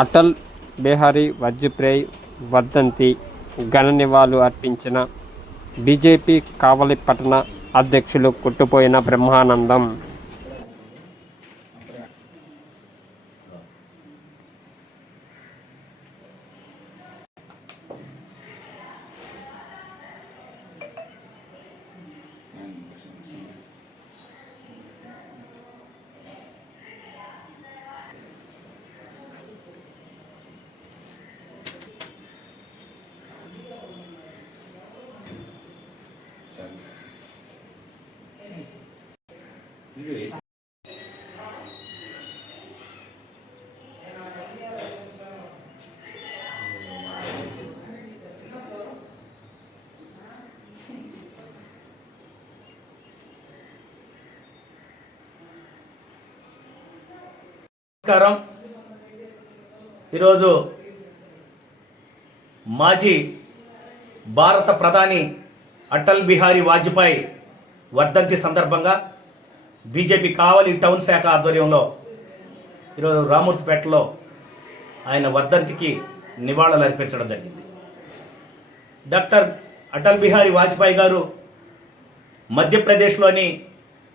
అటల్ బిహారీ వాజ్పేయి వర్ధంతి ఘన నివాళులు అర్పించిన బీజేపీ కావలి పట్టణ అధ్యక్షులు కొట్టుపోయిన బ్రహ్మానందం. నమస్కారం. ఈరోజు మాజీ భారత ప్రధాని అటల్ బిహారీ వాజ్పేయి వర్ధంతి సందర్భంగా బీజేపీ కావలి టౌన్ శాఖ ఆధ్వర్యంలో ఈరోజు రామూర్తిపేటలో ఆయన వర్ధంతికి నివాళులు అర్పించడం జరిగింది. డాక్టర్ అటల్ బిహారీ వాజ్పేయి గారు మధ్యప్రదేశ్లోని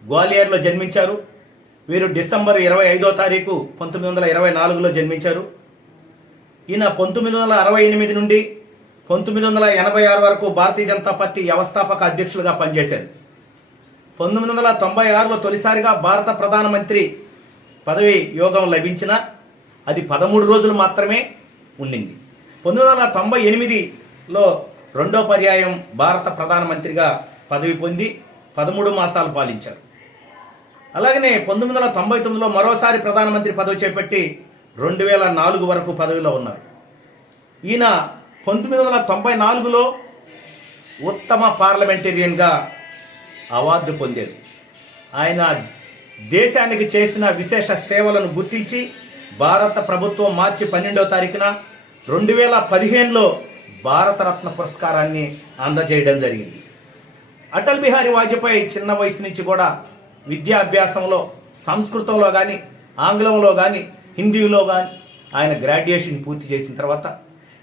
గ్వాలియర్లో జన్మించారు. వీరు డిసెంబర్ 25వ తారీఖు 1924లో జన్మించారు. ఈయన 1968 నుండి 1986 వరకు భారతీయ జనతా పార్టీ వ్యవస్థాపక అధ్యక్షులుగా పనిచేశారు. 1996లో తొలిసారిగా భారత ప్రధానమంత్రి పదవి యోగం లభించిన అది 13 రోజులు మాత్రమే ఉండింది. 1998లో రెండో పర్యాయం భారత ప్రధానమంత్రిగా పదవి పొంది 13 మాసాలు పాలించారు. అలాగనే 1999లో మరోసారి ప్రధానమంత్రి పదవి చేపట్టి 2004 వరకు పదవిలో ఉన్నారు. ఈయన 1994లో ఉత్తమ పార్లమెంటేరియన్గా అవార్డు పొందారు. ఆయన దేశానికి చేసిన విశేష సేవలను గుర్తించి భారత ప్రభుత్వం మార్చి 12వ తారీఖున 2015లో భారతరత్న పురస్కారాన్ని అందజేయడం జరిగింది. అటల్ బిహారీ వాజ్పేయి చిన్న వయసు నుంచి కూడా విద్యాభ్యాసంలో సంస్కృతంలో కానీ ఆంగ్లంలో కానీ హిందీలో కానీ ఆయన గ్రాడ్యుయేషన్ పూర్తి చేసిన తర్వాత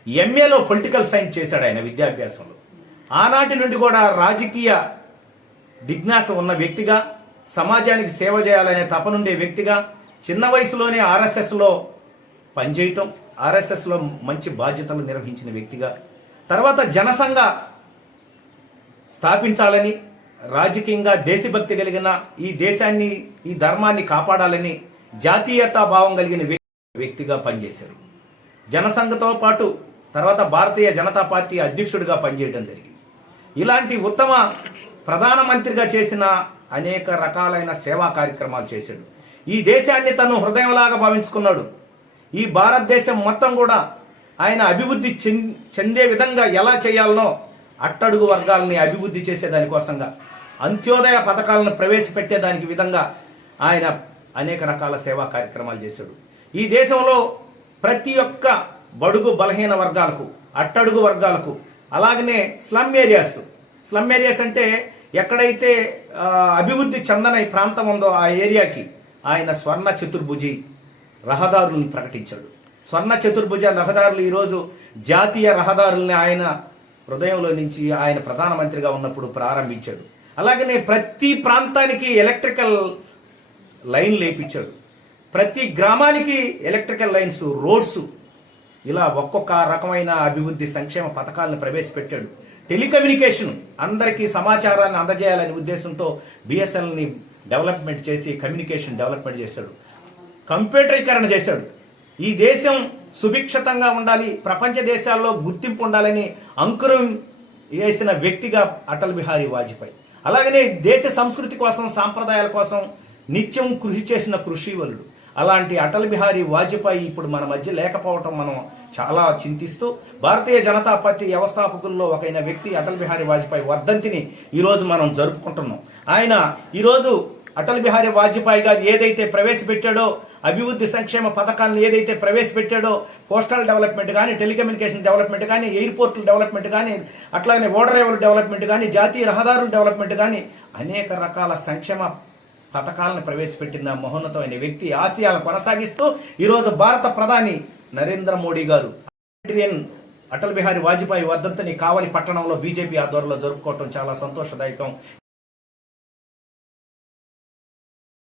ఎంఏలో పొలిటికల్ సైన్స్ చేశాడు. ఆయన విద్యాభ్యాసంలో ఆనాటి నుండి కూడా రాజకీయ జిజ్ఞాస ఉన్న వ్యక్తిగా, సమాజానికి సేవ చేయాలనే తపనుండే వ్యక్తిగా చిన్న వయసులోనే ఆర్ఎస్ఎస్లో పనిచేయటం, ఆర్ఎస్ఎస్లో మంచి బాధ్యతలు నిర్వహించిన వ్యక్తిగా తర్వాత జనసంఘ స్థాపించాలని, రాజకీయంగా దేశభక్తి కలిగిన ఈ దేశాన్ని, ఈ ధర్మాన్ని కాపాడాలని జాతీయతా భావం కలిగిన వ్యక్తిగా పనిచేశారు. జనసంఘతో పాటు తర్వాత భారతీయ జనతా పార్టీ అధ్యక్షుడిగా పనిచేయడం జరిగింది. ఇలాంటి ఉత్తమ ప్రధానమంత్రిగా చేసిన అనేక రకాలైన సేవా కార్యక్రమాలు చేశాడు. ఈ దేశాన్ని తను హృదయంలాగా భావించుకున్నాడు. ఈ భారతదేశం మొత్తం కూడా ఆయన అభివృద్ధి చెందే విధంగా ఎలా చేయాలనో అట్టడుగు వర్గాలని అభివృద్ధి చేసేదానికోసంగా, అంత్యోదయ పథకాలను ప్రవేశపెట్టేదానికి విధంగా ఆయన అనేక రకాల సేవా కార్యక్రమాలు చేశాడు. ఈ దేశంలో ప్రతి ఒక్క బడుగు బలహీన వర్గాలకు, అట్టడుగు వర్గాలకు, అలాగనే స్లమ్ ఏరియాస్ అంటే ఎక్కడైతే అభివృద్ధి చెందని ప్రాంతం ఉందో ఆ ఏరియాకి ఆయన స్వర్ణ చతుర్భుజి రహదారులను ప్రకటించాడు. స్వర్ణ చతుర్భుజ రహదారులు ఈరోజు జాతీయ రహదారుల్ని ఆయన హృదయంలో నుంచి ఆయన ప్రధానమంత్రిగా ఉన్నప్పుడు ప్రారంభించాడు. అలాగనే ప్రతి ప్రాంతానికి ఎలక్ట్రికల్ లైన్ లేపించాడు. ప్రతి గ్రామానికి ఎలక్ట్రికల్ లైన్స్, రోడ్స్, ఇలా ఒక్కొక్క రకమైన అభివృద్ధి సంక్షేమ పథకాలను ప్రవేశపెట్టాడు. టెలికమ్యూనికేషన్, అందరికీ సమాచారాన్ని అందజేయాలనే ఉద్దేశంతో బిఎస్ఎన్ఎల్ని డెవలప్మెంట్ చేసి కమ్యూనికేషన్ డెవలప్మెంట్ చేశాడు. కంప్యూటరీకరణ చేశాడు. ఈ దేశం సుభిక్షతంగా ఉండాలి, ప్రపంచ దేశాల్లో గుర్తింపు ఉండాలని అంకురం వేసిన వ్యక్తిగా అటల్ బిహారీ వాజ్పేయి. అలాగనే దేశ సంస్కృతి కోసం, సాంప్రదాయాల కోసం నిత్యం కృషి చేసిన కృషివలుడు. అలాంటి అటల్ బిహారీ వాజ్పేయి ఇప్పుడు మన మధ్య లేకపోవటం మనం చాలా చింతిస్తూ, భారతీయ జనతా పార్టీ వ్యవస్థాపకుల్లో ఒకైన వ్యక్తి అటల్ బిహారీ వాజ్పేయి వర్ధంతిని ఈరోజు మనం జరుపుకుంటున్నాం. ఆయన ఈరోజు అటల్ బిహారీ వాజ్పేయి గారు ఏదైతే ప్రవేశపెట్టాడో, అభివృద్ధి సంక్షేమ పథకాలను ఏదైతే ప్రవేశపెట్టాడో, కోస్టల్ డెవలప్మెంట్ కానీ, టెలికమ్యూనికేషన్ డెవలప్మెంట్ కానీ, ఎయిర్పోర్టుల డెవలప్మెంట్ కానీ, అట్లాగే ఓడరేవుల డెవలప్మెంట్ కానీ, జాతీయ రహదారుల డెవలప్మెంట్ కానీ అనేక రకాల సంక్షేమ పథకాలను ప్రవేశపెట్టిన మహోన్నతమైన వ్యక్తి ఆశయాలను కొనసాగిస్తూ ఈరోజు భారత ప్రధాని నరేంద్ర మోడీ గారు అటల్ బిహారీ వాజ్పేయి వర్ధంతిని కావలి పట్టణంలో బీజేపీ ఆధ్వర్యంలో జరుపుకోవటం చాలా సంతోషదాయకం.